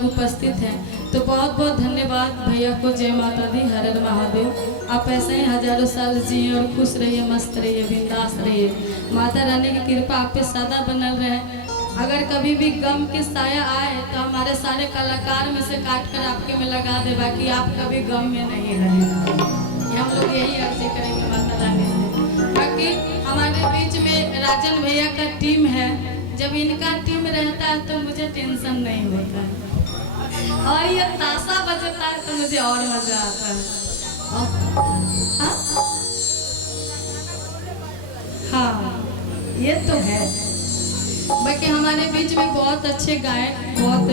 लोग उपस्थित हैं, तो बहुत बहुत धन्यवाद भैया को। जय माता दी, हर हर महादेव। आप ऐसे ही हजारों साल जिए और खुश रहिए, मस्त रहिए, बिंदास रहिए। माता रानी की कृपा आप पे सदा बनल रहे। अगर कभी भी गम की साया आए तो हमारे सारे कलाकार में से काट कर आपके में लगा दे, बाकी आप कभी गम में नहीं रहे। हम लोग यही अर्जी करेंगे माता रानी से। बाकी हमारे बीच में राजन भैया का टीम है, जब इनका टीम रहता है तो मुझे टेंशन नहीं होता है, और ये ताशा बजता है तो मुझे और मजा आता है। हाँ ये तो है। बाकी हमारे बीच में बहुत अच्छे गायक, बहुत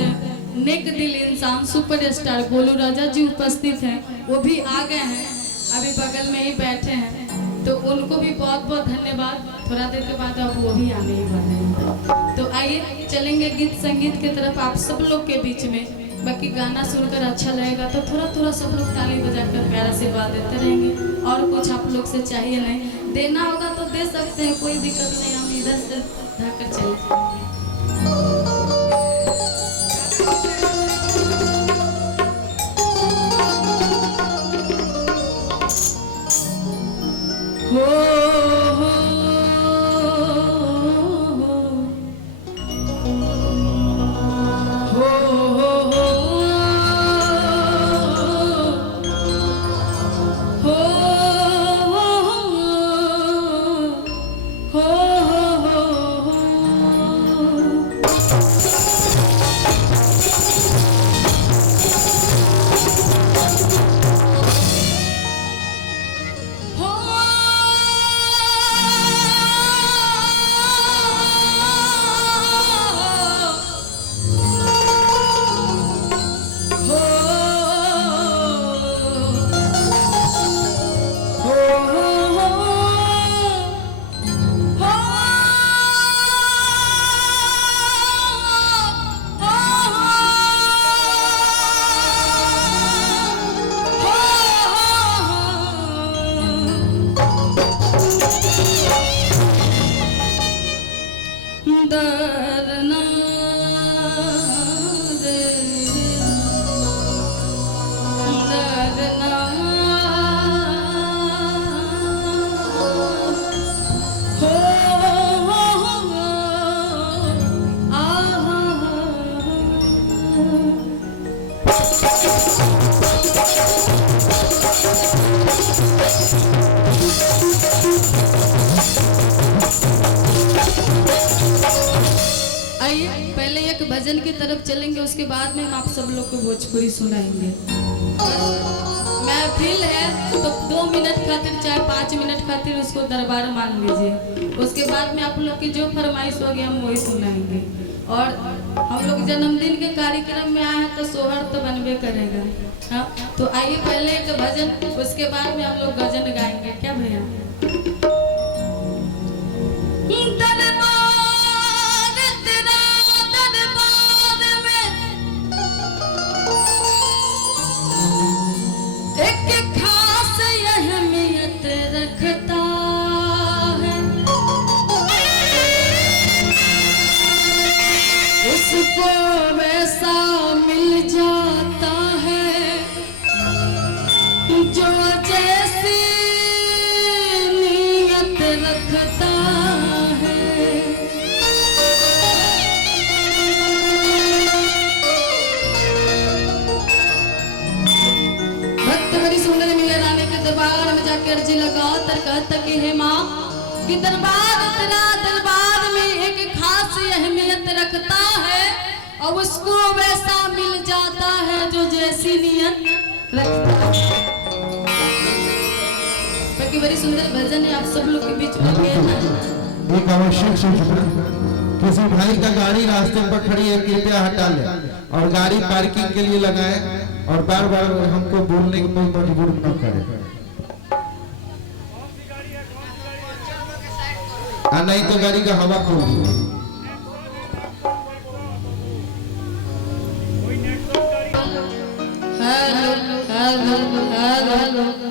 नेक दिल इंसान, सुपरस्टार गोलू राजा जी उपस्थित हैं। वो भी आ गए हैं, अभी बगल में ही बैठे हैं, तो उनको भी बहुत बहुत धन्यवाद। थोड़ा देर के बाद अब वो भी आने ही वाले हैं। तो आइए चलेंगे गीत संगीत की तरफ आप सब लोग के बीच में। बाकी गाना सुनकर अच्छा लगेगा तो थोड़ा थोड़ा सब लोग ताली बजाकर प्यारा आशीर्वाद देते रहेंगे। और कुछ आप लोग से चाहिए नहीं, देना होगा तो दे सकते हैं, कोई दिक्कत नहीं। हम इधर से ढाकर चले। पहले एक भजन की तरफ चलेंगे, उसके बाद में हम आप सब लोग को भोजपुरी सुनाएंगे। महफिल है तो 2 मिनट खातिर चाहे 5 मिनट खातिर उसको दरबार मान लीजिए। उसके बाद में आप लोग की जो फरमाइश होगी हम वही सुनाएंगे। और हम लोग जन्मदिन के कार्यक्रम में आए हैं तो सोहर तो बनबे करेगा। हाँ तो आइए पहले एक भजन, उसके बाद में हम लोग गजन गाएंगे। क्या भैया? उसको वैसा मिल जाता है जो जैसी नीयत रखता है। भक्त बड़ी सुंदर मिले रानी के दरबार में जाकर अर्जी लगाओ, तर कहता कि हे माँ कि दरबार तेरा दरबार में एक खास अहमियत रखता है, और उसको वैसा मिल जाता है जो जैसी नियत रखता है। बाकी बड़ी सुंदर भजन है, आप सब लोग के बीच में कहना एक आवश्यक सूचना, किसी भाई का गाड़ी रास्ते पर खड़ी है कृपया हटा ले और गाड़ी पार्किंग के लिए लगाए, और बार बार हमको बोलने के लिए मजबूर न करे, नहीं तो गाड़ी का हवा खोल दीजिए। Hello hello hello